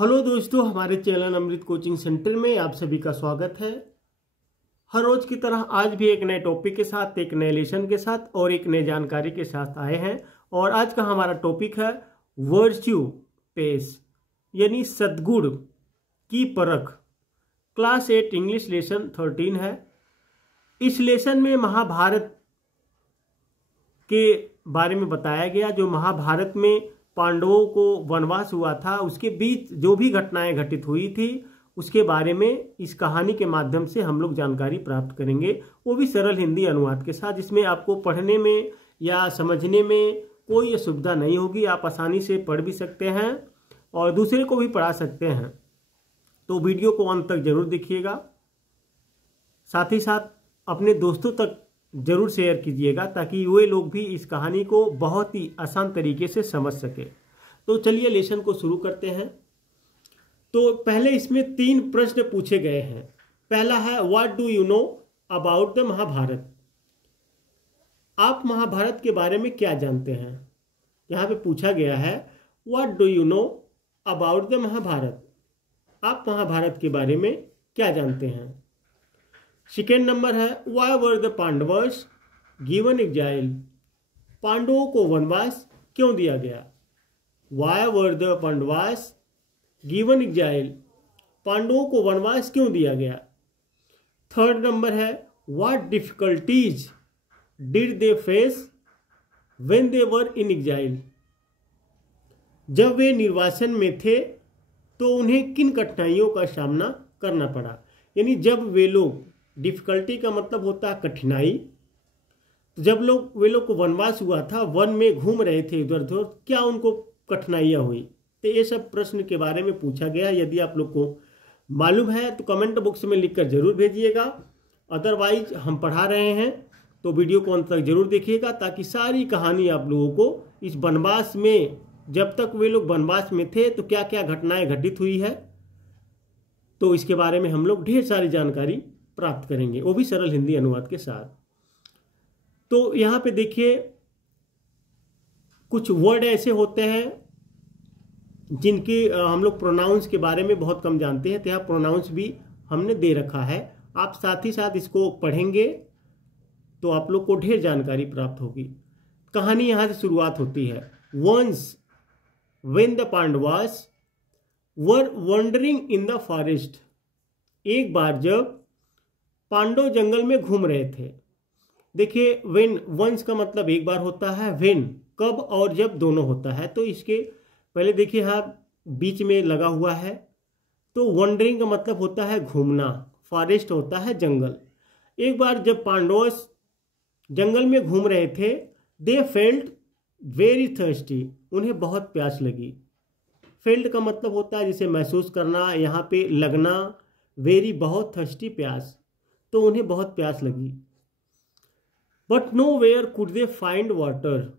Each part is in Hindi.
हेलो दोस्तों, हमारे चैनल अमृत कोचिंग सेंटर में आप सभी का स्वागत है। हर रोज की तरह आज भी एक नए टॉपिक के साथ, एक नए लेसन के साथ और एक नई जानकारी के साथ आए हैं। और आज का हमारा टॉपिक है वर्च्यू पेस, यानी सद्गुण की परख। क्लास 8 इंग्लिश लेसन 13 है। इस लेसन में महाभारत के बारे में बताया गया। जो महाभारत में पांडवों को वनवास हुआ था, उसके बीच जो भी घटनाएं घटित हुई थी उसके बारे में इस कहानी के माध्यम से हम लोग जानकारी प्राप्त करेंगे, वो भी सरल हिंदी अनुवाद के साथ, जिसमें आपको पढ़ने में या समझने में कोई असुविधा नहीं होगी। आप आसानी से पढ़ भी सकते हैं और दूसरे को भी पढ़ा सकते हैं। तो वीडियो को अंत तक जरूर देखिएगा, साथ ही साथ अपने दोस्तों तक जरूर शेयर कीजिएगा ताकि वे लोग भी इस कहानी को बहुत ही आसान तरीके से समझ सके। तो चलिए लेसन को शुरू करते हैं। तो पहले इसमें 3 प्रश्न पूछे गए हैं। पहला है what do you know about the Mahabharata. आप महाभारत के बारे में क्या जानते हैं। यहाँ पे पूछा गया है what do you know about the Mahabharata. आप महाभारत के बारे में क्या जानते हैं। सेकेंड नंबर है why were the Pandavas given exile. पांडवों को वनवास क्यों दिया गया। Why were the Pandavas given exile. पांडवों को वनवास क्यों दिया गया। थर्ड नंबर है what difficulties did they face when they were in exile. जब वे निर्वासन में थे तो उन्हें किन कठिनाइयों का सामना करना पड़ा। यानी जब वे लोग, डिफिकल्टी का मतलब होता है कठिनाई, तो जब वे लोग को वनवास हुआ था, वन में घूम रहे थे इधर उधर, क्या उनको कठिनाइयाँ हुई। तो ये सब प्रश्न के बारे में पूछा गया। यदि आप लोग को मालूम है तो कमेंट बॉक्स में लिखकर जरूर भेजिएगा। अदरवाइज हम पढ़ा रहे हैं तो वीडियो को अंत तक जरूर देखिएगा ताकि सारी कहानी आप लोगों को इस वनवास में, जब तक वे लोग वनवास में थे तो क्या क्या घटनाएं घटित हुई है, तो इसके बारे में हम लोग ढेर सारी जानकारी प्राप्त करेंगे, वो भी सरल हिंदी अनुवाद के साथ। तो यहाँ पे देखिए कुछ वर्ड ऐसे होते हैं जिनके हम लोग प्रोनाउंस के बारे में बहुत कम जानते हैं, तो यहाँ प्रोनाउंस भी हमने दे रखा है। आप साथ ही साथ इसको पढ़ेंगे तो आप लोग को ढेर जानकारी प्राप्त होगी। कहानी यहाँ से शुरुआत होती है। Once when the Pandavas were wandering in the forest. एक बार जब पांडव जंगल में घूम रहे थे। देखिए व्हेन, वंस का मतलब एक बार होता है, व्हेन कब और जब दोनों होता है। तो इसके पहले देखिए यहाँ बीच में लगा हुआ है। तो वंडरिंग का मतलब होता है घूमना, फॉरेस्ट होता है जंगल। एक बार जब पांडव जंगल में घूम रहे थे, दे फेल्ट वेरी थर्स्टी। उन्हें बहुत प्यास लगी। फेल्ट का मतलब होता है जिसे महसूस करना, यहाँ पे लगना, वेरी बहुत, थर्स्टी प्यास, तो उन्हें बहुत प्यास लगी। But nowhere could they find water.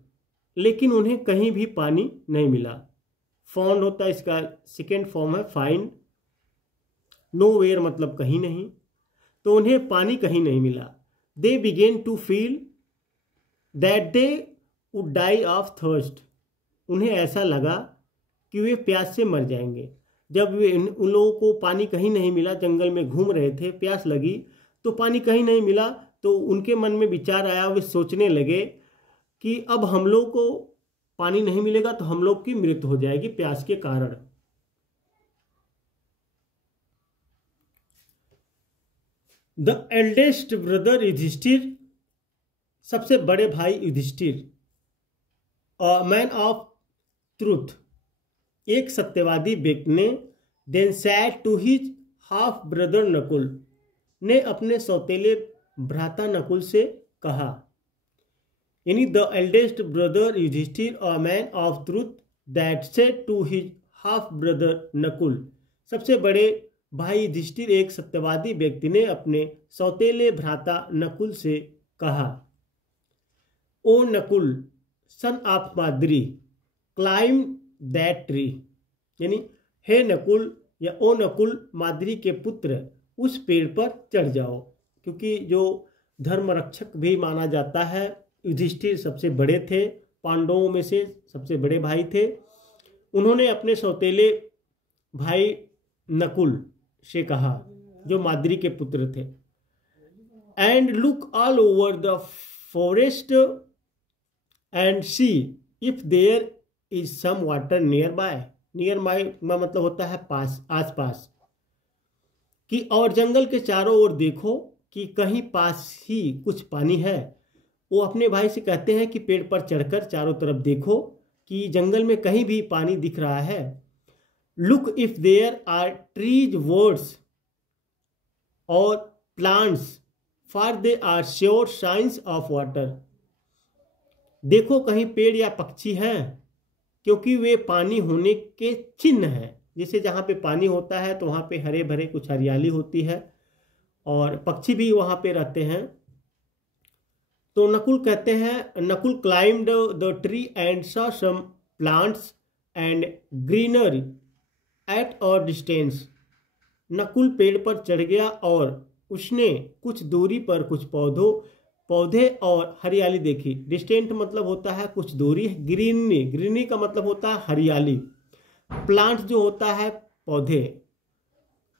लेकिन उन्हें कहीं भी पानी नहीं मिला। फाउंड होता है, इसका सेकेंड फॉर्म है फाइंड। नो वेयर मतलब कहीं नहीं, तो उन्हें पानी कहीं नहीं मिला। They began to feel that they would die of thirst. उन्हें ऐसा लगा कि वे प्यास से मर जाएंगे। जब वे उन लोगों को पानी कहीं नहीं मिला, जंगल में घूम रहे थे, प्यास लगी तो पानी कहीं नहीं मिला, तो उनके मन में विचार आया, वे सोचने लगे कि अब हम लोग को पानी नहीं मिलेगा तो हम लोग की मृत्यु हो जाएगी प्यास के कारण। द एल्डेस्ट ब्रदर युधिष्ठिर, सबसे बड़े भाई युधिष्ठिर, मैन ऑफ ट्रूथ, एक सत्यवादी व्यक्ति ने, then said to his half brother Nakul, ने अपने सौतेले भ्राता नकुल से कहा। यानी the eldest brother Yudhishthira, a man of truth, that said to his half brother Nakul, सबसे बड़े भाई युधिष्ठिर, एक सत्यवादी व्यक्ति ने अपने सौतेले भ्राता नकुल से कहा। O Nakul son of Madri climb that tree. यानी हे नकुल या ओ नकुल, माद्री के पुत्र, उस पेड़ पर चढ़ जाओ। क्योंकि जो धर्म रक्षक भी माना जाता है, युधिष्ठिर सबसे बड़े थे, पांडवों में से सबसे बड़े भाई थे। उन्होंने अपने सौतेले भाई नकुल से कहा, जो माद्री के पुत्र थे, and look all over the forest and see if there is some water nearby. Nearby का मतलब होता है पास, आसपास कि, और जंगल के चारों ओर देखो कि कहीं पास ही कुछ पानी है। वो अपने भाई से कहते हैं कि पेड़ पर चढ़कर चारों तरफ देखो कि जंगल में कहीं भी पानी दिख रहा है। Look if there are trees birds और plants for they are sure signs of water. देखो कहीं पेड़ या पक्षी हैं, क्योंकि वे पानी होने के चिन्ह हैं। जैसे जहाँ पे पानी होता है तो वहाँ पे हरे भरे कुछ हरियाली होती है और पक्षी भी वहाँ पे रहते हैं। तो नकुल कहते हैं, Nakul climbed the tree and saw some plants and greenery at a distance. Nakul पेड़ पर चढ़ गया और उसने कुछ दूरी पर कुछ पौधे और हरियाली देखी। डिस्टेंट मतलब होता है कुछ दूरी, ग्रीनरी का मतलब होता है हरियाली, प्लांट्स जो होता है पौधे,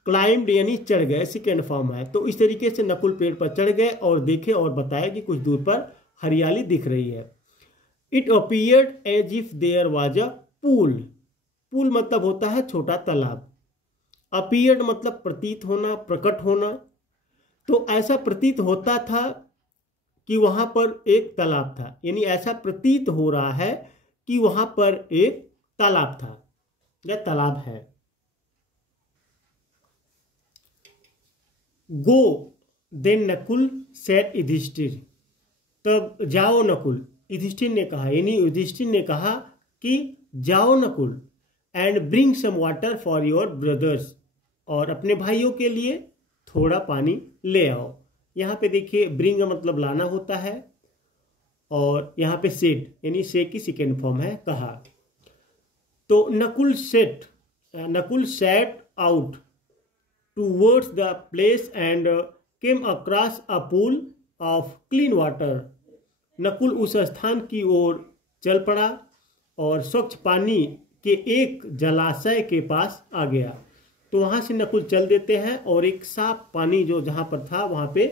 क्लाइम्ड यानी चढ़ गए, सेकेंड फॉर्म है। तो इस तरीके से नकुल पेड़ पर चढ़ गए और देखे और बताया कि कुछ दूर पर हरियाली दिख रही है। It appeared as if there was a pool. Pool मतलब होता है छोटा तालाब। अपीयर्ड मतलब प्रतीत होना, प्रकट होना। तो ऐसा प्रतीत होता था कि वहां पर एक तालाब था, यानी ऐसा प्रतीत हो रहा है कि वहां पर एक तालाब था या तालाब है। Go then Nakul said Yudhishthira. तब जाओ नकुल, युधिष्ठिर ने कहा, यानी युधिष्ठिर ने कहा कि जाओ Nakul, and bring some water for your brothers, और अपने भाइयों के लिए थोड़ा पानी ले आओ। यहाँ पे देखिए ब्रिंग मतलब लाना होता है, और यहाँ पे सेड यानी से की सेकेंड फॉर्म है, कहा। तो Nakul set out towards the place and came across a pool of clean water. Nakul उस स्थान की ओर चल पड़ा और स्वच्छ पानी के एक जलाशय के पास आ गया। तो वहां से नकुल चल देते हैं और एक साफ पानी जो जहां पर था वहां पे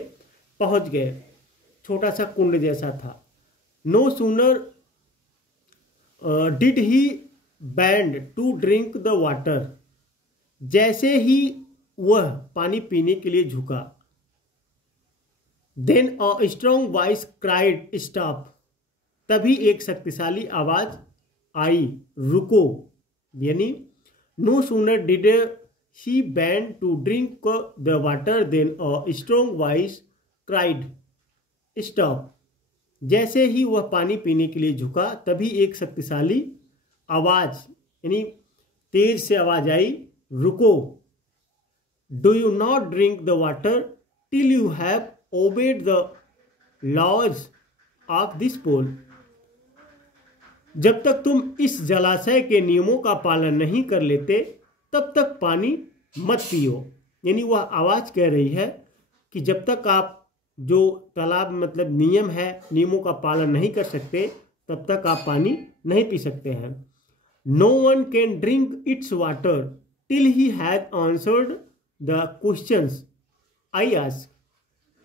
पहुंच गए। छोटा सा कुंड जैसा था। No sooner did he bend to drink the water. जैसे ही वह पानी पीने के लिए झुका, then a strong voice cried stop. तभी एक शक्तिशाली आवाज आई, रुको। यानी no sooner did he bend to drink the water then a strong voice cried stop. जैसे ही वह पानी पीने के लिए झुका, तभी एक शक्तिशाली आवाज यानी तेज से आवाज आई, रुको। Do you not drink the water till you have obeyed the laws of this pool. जब तक तुम इस जलाशय के नियमों का पालन नहीं कर लेते, तब तक पानी मत पियो। यानी वह आवाज कह रही है कि जब तक आप जो तालाब मतलब नियम है, नियमों का पालन नहीं कर सकते, तब तक आप पानी नहीं पी सकते हैं। No one can drink its water till he has answered the questions I ask.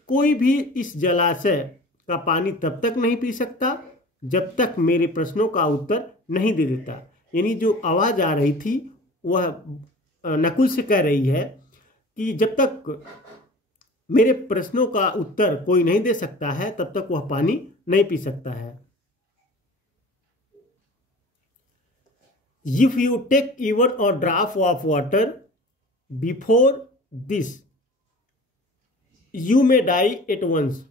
कोई भी इस जलाशय का पानी तब तक नहीं पी सकता जब तक मेरे प्रश्नों का उत्तर नहीं दे देता। यानी जो आवाज आ रही थी वह नकुल से कह रही है कि जब तक मेरे प्रश्नों का उत्तर कोई नहीं दे सकता है, तब तक वह पानी नहीं पी सकता है। If you take even a drop of water before this, you may die at once.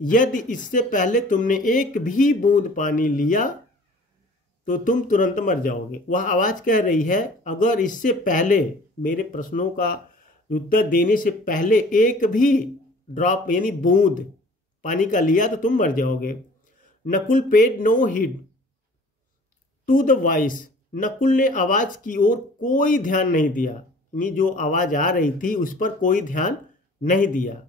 यदि इससे पहले तुमने एक भी बूंद पानी लिया तो तुम तुरंत मर जाओगे। वह आवाज कह रही है, अगर इससे पहले मेरे प्रश्नों का उत्तर देने से पहले एक भी ड्रॉप यानी बूंद पानी का लिया तो तुम मर जाओगे। Nakul paid no heed to the voice. Nakul ने आवाज की ओर कोई ध्यान नहीं दिया, यानी जो आवाज आ रही थी उस पर कोई ध्यान नहीं दिया।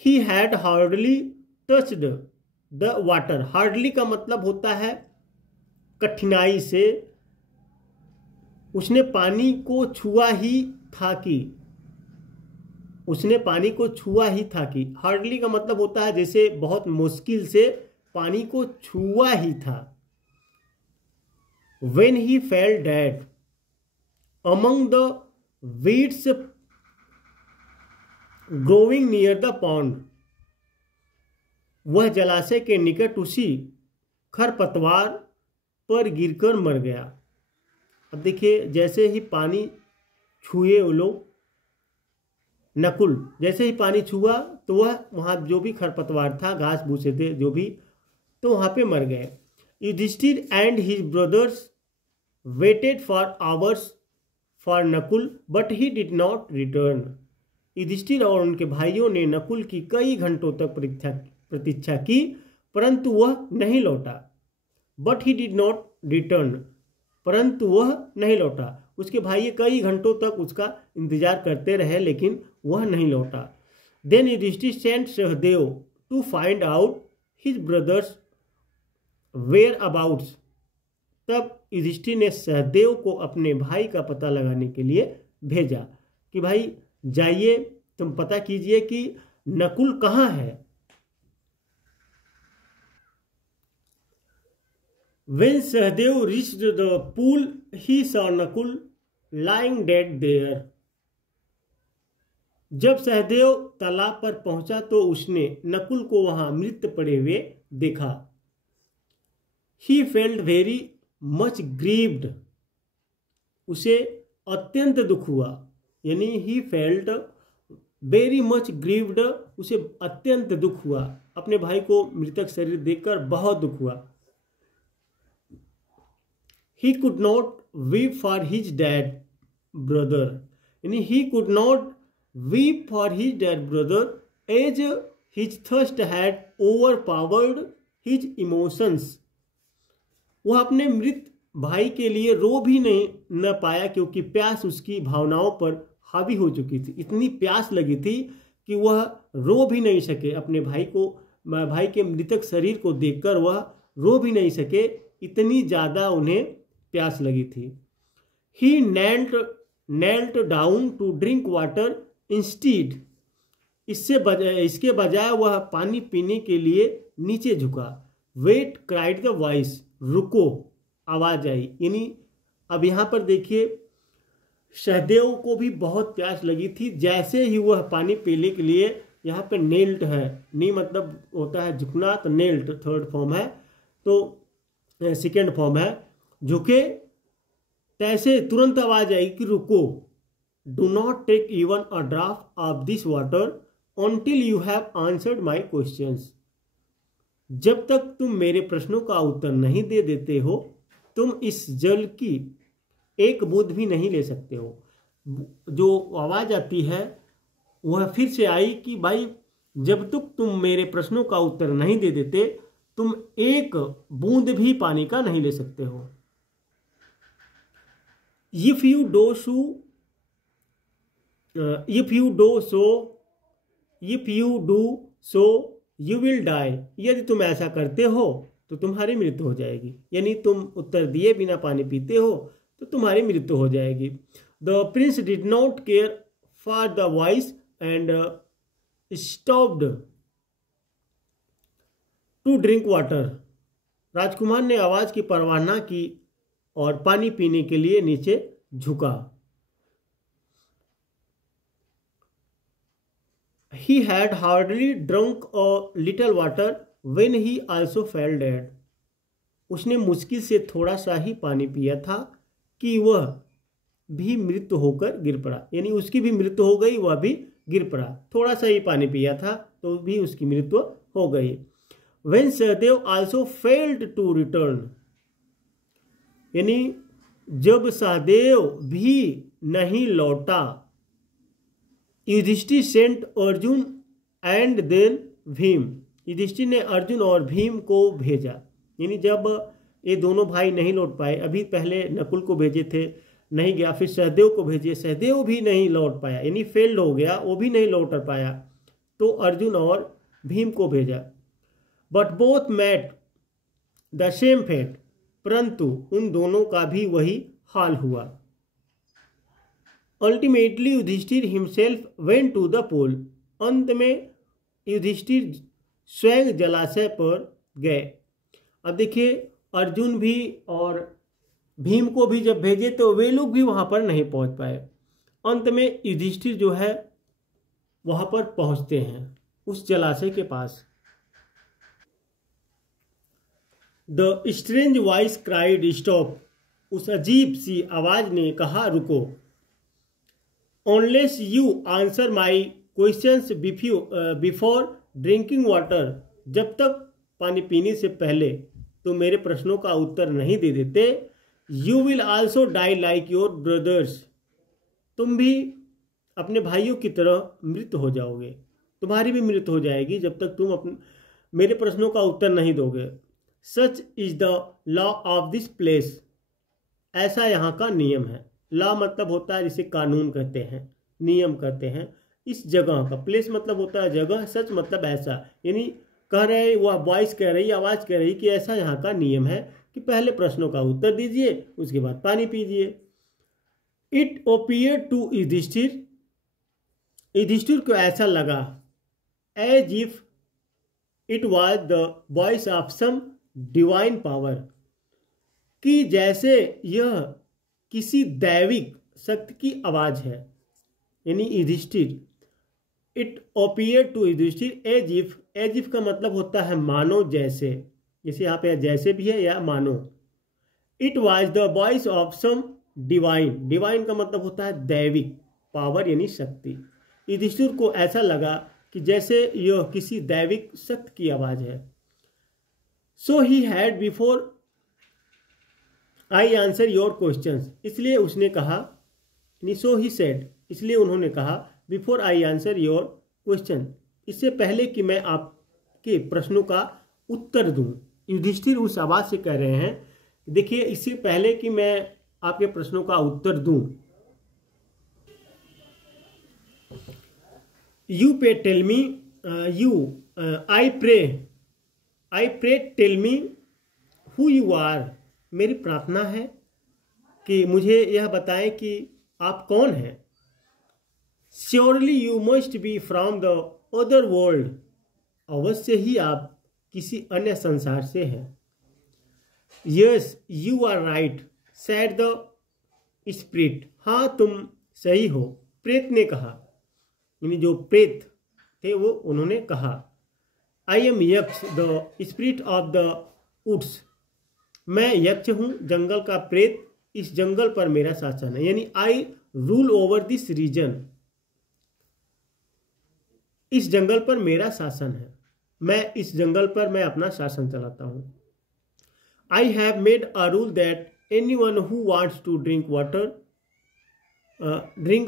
He had hardly touched the water. Hardly का मतलब होता है कठिनाई से, उसने पानी को छुआ ही था कि, उसने पानी को छुआ ही था कि, हार्डली का मतलब होता है जैसे बहुत मुश्किल से पानी को छुआ ही था। When he felt that among the weeds growing near the pond, वह जलाशय के निकट उसी खरपतवार पर गिरकर मर गया। अब देखिए, जैसे ही पानी छुए वो लोग, नकुल जैसे ही पानी छुआ तो वह वहां जो भी खरपतवार था, घास भूसे थे जो भी, तो वहां पे मर गए। Yudhishthira and his brothers waited for hours for Nakul but he did not return. Yudhishthira और उनके भाइयों ने नकुल की कई घंटों तक प्रतीक्षा की, परंतु वह नहीं लौटा। But he did not return, परंतु वह नहीं लौटा। उसके भाई कई घंटों तक उसका इंतजार करते रहे, लेकिन वह नहीं लौटा। Then Yudhishthira sent Sahadeva to find out his brothers whereabouts. तब युधिष्ठिर ने सहदेव को अपने भाई का पता लगाने के लिए भेजा कि भाई जाइए, तुम पता कीजिए कि नकुल कहाँ है। When Sahadev reached the pool, he saw Nakul lying dead there. जब सहदेव तालाब पर पहुंचा तो उसने नकुल को वहां मृत पड़े हुए देखा। He felt very much grieved. उसे अत्यंत दुख हुआ, यानी he felt very much grieved, उसे अत्यंत दुख हुआ। अपने भाई को मृतक शरीर देखकर बहुत दुख हुआ। He could not weep for his dead brother. यानी he could not weep for his dead brother as his thirst had overpowered his emotions. वह अपने मृत भाई के लिए रो भी नहीं न पाया, क्योंकि प्यास उसकी भावनाओं पर हावी हो चुकी थी। इतनी प्यास लगी थी कि वह रो भी नहीं सके। अपने भाई के मृतक शरीर को देखकर वह रो भी नहीं सके, इतनी ज़्यादा उन्हें प्यास लगी थी। He knelt down to drink water instead. इसके बजाय वह पानी पीने के लिए नीचे झुका। Wait cried the voice. रुको, आवाज आई। यानी अब यहाँ पर देखिए, सहदेव को भी बहुत प्यास लगी थी। जैसे ही वह पानी पीने के लिए, यहाँ पे नेल्ट है, नी मतलब होता है झुकना, तो नेल्ट थर्ड फॉर्म है, तो सेकेंड फॉर्म है झुके, तैसे तुरंत आवाज आई कि रुको। Do not take even a draught of this water until you have answered my questions. जब तक तुम मेरे प्रश्नों का उत्तर नहीं दे देते हो, तुम इस जल की एक बूंद भी नहीं ले सकते हो। जो आवाज आती है वह फिर से आई कि भाई जब तक तुम मेरे प्रश्नों का उत्तर नहीं दे देते, तुम एक बूंद भी पानी का नहीं ले सकते हो। If you do so, you will die. यदि तुम ऐसा करते हो तो तुम्हारी मृत्यु हो जाएगी। यानी तुम उत्तर दिए बिना पानी पीते हो तो तुम्हारी मृत्यु हो जाएगी। The prince did not care for the voice and stopped to drink water. राजकुमार ने आवाज की परवाह न की और पानी पीने के लिए नीचे झुका। He had hardly drunk a little water when he also fell dead. उसने मुश्किल से थोड़ा सा ही पानी पिया था कि वह भी मृत्यु होकर गिर पड़ा। यानी उसकी भी मृत्यु हो गई, वह भी गिर पड़ा। थोड़ा सा ही पानी पिया था तो भी उसकी मृत्यु हो गई। When Sahadev also failed to return. यानी जब सहदेव भी नहीं लौटा, Yudhishthira sent Arjuna and then Bhima. Yudhishthira ने अर्जुन और भीम को भेजा। यानी जब ये दोनों भाई नहीं लौट पाए, अभी पहले नकुल को भेजे थे, नहीं गया, फिर सहदेव को भेजे, सहदेव भी नहीं लौट पाया, यानी फेल्ड हो गया, वो भी नहीं लौट पाया, तो अर्जुन और भीम को भेजा। But both met the same fate, परंतु उन दोनों का भी वही हाल हुआ। Ultimately Yudhishthira himself went to the pool. अंत में युधिष्ठिर स्वयं जलाशय पर गए। अब देखिए अर्जुन भी और भीम को भी जब भेजे तो वे लोग भी वहां पर नहीं पहुंच पाए। अंत में युधिष्ठिर जो है वहां पर पहुंचते हैं उस जलाशय के पास। The strange voice cried stop. उस अजीब सी आवाज ने कहा रुको। Unless you answer my questions before drinking water. जब तक पानी पीने से पहले तो मेरे प्रश्नों का उत्तर नहीं दे देते, you will also die like your brothers. तुम भी अपने भाइयों की तरह मृत हो जाओगे, तुम्हारी भी मृत्यु हो जाएगी जब तक तुम मेरे प्रश्नों का उत्तर नहीं दोगे। Such is the law of this place. ऐसा यहाँ का नियम है। लॉ मतलब होता है जिसे कानून कहते हैं, नियम कहते हैं। इस जगह का, प्लेस मतलब होता है जगह, सच मतलब ऐसा। यानी कह रहे, वह वॉइस कह रही, आवाज कह रही कि ऐसा यहाँ का नियम है कि पहले प्रश्नों का उत्तर दीजिए, उसके बाद पानी पीजिए। It appeared to Yudhishthira. Yudhishthira को ऐसा लगा as if it was the voice of some divine power, कि जैसे यह किसी दैविक शक्ति की आवाज है। यानी Yudhishthira, it appeared to Yudhishthira as if. As if का मतलब होता है मानो, जैसे। जैसे यहाँ पे जैसे भी है या मानो। It was the voice of some divine. Divine का मतलब होता है दैविक, पावर यानी शक्ति। युधिष्ठिर को ऐसा लगा कि जैसे यह किसी दैविक शक्ति की आवाज है। So he had before I answer your questions. इसलिए उसने कहा, सो ही सेड, इसलिए उन्होंने कहा before I answer your question, इससे पहले कि मैं आपके प्रश्नों का उत्तर दूं। युधिष्ठिर उस आवाज से कह रहे हैं, देखिए इससे पहले कि मैं आपके प्रश्नों का उत्तर दूं, you pray tell me, I pray tell me who you are. मेरी प्रार्थना है कि मुझे यह बताएं कि आप कौन हैं। Surely you must be from the other world. अवश्य ही आप किसी अन्य संसार से हैं। Yes you are right said the spirit. हाँ तुम सही हो, प्रेत ने कहा। यानी जो प्रेत थे वो उन्होंने कहा। I am Yaksha the spirit of the woods. मैं यक्ष हूं, जंगल का प्रेत। इस जंगल पर मेरा शासन है। यानी I rule over this region. इस जंगल पर मेरा शासन है। मैं इस जंगल पर मैं अपना शासन चलाता हूं। I have made a rule that anyone who wants to drink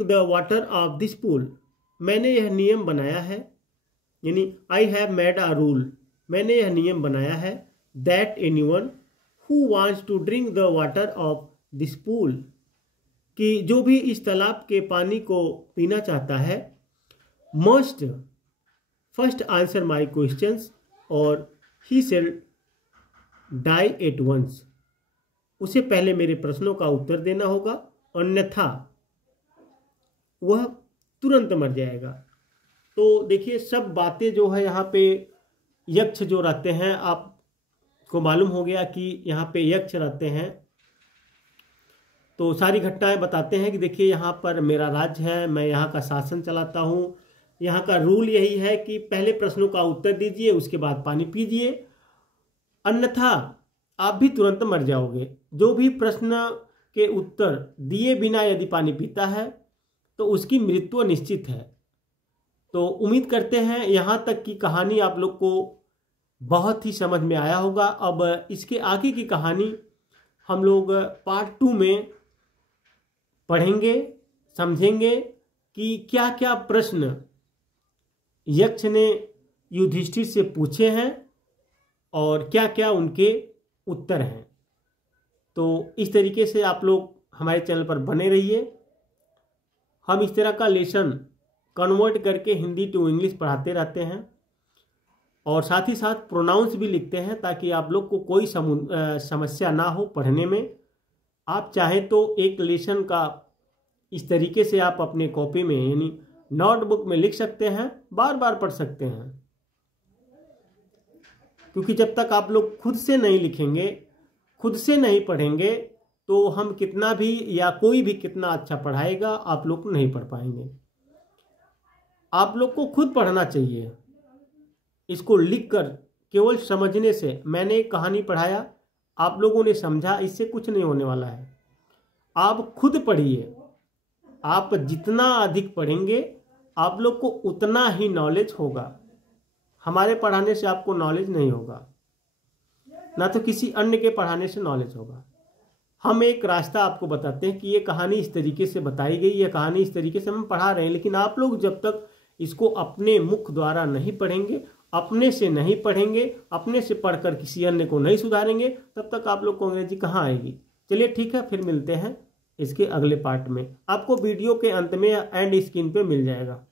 the water of this pool. मैंने यह नियम बनाया है, यानी I have made a rule, मैंने यह नियम बनाया है, that anyone who wants to drink the water of this pool, कि जो भी इस तालाब के पानी को पीना चाहता है, must first answer my questions और ही शेल डाई एट वंस। उसे पहले मेरे प्रश्नों का उत्तर देना होगा, अन्यथा वह तुरंत मर जाएगा। तो देखिए सब बातें जो है यहाँ पे यक्ष जो रहते हैं, आपको मालूम हो गया कि यहाँ पे यक्ष रहते हैं। तो सारी घटनाएं बताते हैं कि देखिए यहाँ पर मेरा राज्य है, मैं यहाँ का शासन चलाता हूँ। यहाँ का रूल यही है कि पहले प्रश्नों का उत्तर दीजिए, उसके बाद पानी पीजिए, अन्यथा आप भी तुरंत मर जाओगे। जो भी प्रश्न के उत्तर दिए बिना यदि पानी पीता है तो उसकी मृत्यु निश्चित है। तो उम्मीद करते हैं यहाँ तक की कहानी आप लोग को बहुत ही समझ में आया होगा। अब इसके आगे की कहानी हम लोग पार्ट 2 में पढ़ेंगे, समझेंगे कि क्या क्या प्रश्न यक्ष ने युधिष्ठिर से पूछे हैं और क्या क्या उनके उत्तर हैं। तो इस तरीके से आप लोग हमारे चैनल पर बने रहिए। हम इस तरह का लेसन कन्वर्ट करके हिंदी टू इंग्लिश पढ़ाते रहते हैं और साथ ही साथ प्रोनाउंस भी लिखते हैं, ताकि आप लोग को कोई समस्या ना हो पढ़ने में। आप चाहें तो एक लेसन का इस तरीके से आप अपने कॉपी में यानी नोटबुक में लिख सकते हैं, बार बार पढ़ सकते हैं। क्योंकि जब तक आप लोग खुद से नहीं लिखेंगे, खुद से नहीं पढ़ेंगे, तो हम कितना भी या कोई भी कितना अच्छा पढ़ाएगा, आप लोग नहीं पढ़ पाएंगे। आप लोग को खुद पढ़ना चाहिए। इसको लिखकर केवल समझने से, मैंने एक कहानी पढ़ाया, आप लोगों ने समझा, इससे कुछ नहीं होने वाला है। आप खुद पढ़िए। आप जितना अधिक पढ़ेंगे आप लोग को उतना ही नॉलेज होगा। हमारे पढ़ाने से आपको नॉलेज नहीं होगा, ना तो किसी अन्य के पढ़ाने से नॉलेज होगा। हम एक रास्ता आपको बताते हैं कि ये कहानी इस तरीके से बताई गई, ये कहानी इस तरीके से हम पढ़ा रहे हैं, लेकिन आप लोग जब तक इसको अपने मुख द्वारा नहीं पढ़ेंगे, अपने से नहीं पढ़ेंगे, अपने से पढ़कर किसी अन्य को नहीं सुधारेंगे, तब तक आप लोग को अंग्रेजी कहाँ आएगी। चलिए ठीक है, फिर मिलते हैं इसके अगले पार्ट में। आपको वीडियो के अंत में एंड स्क्रीन पे मिल जाएगा।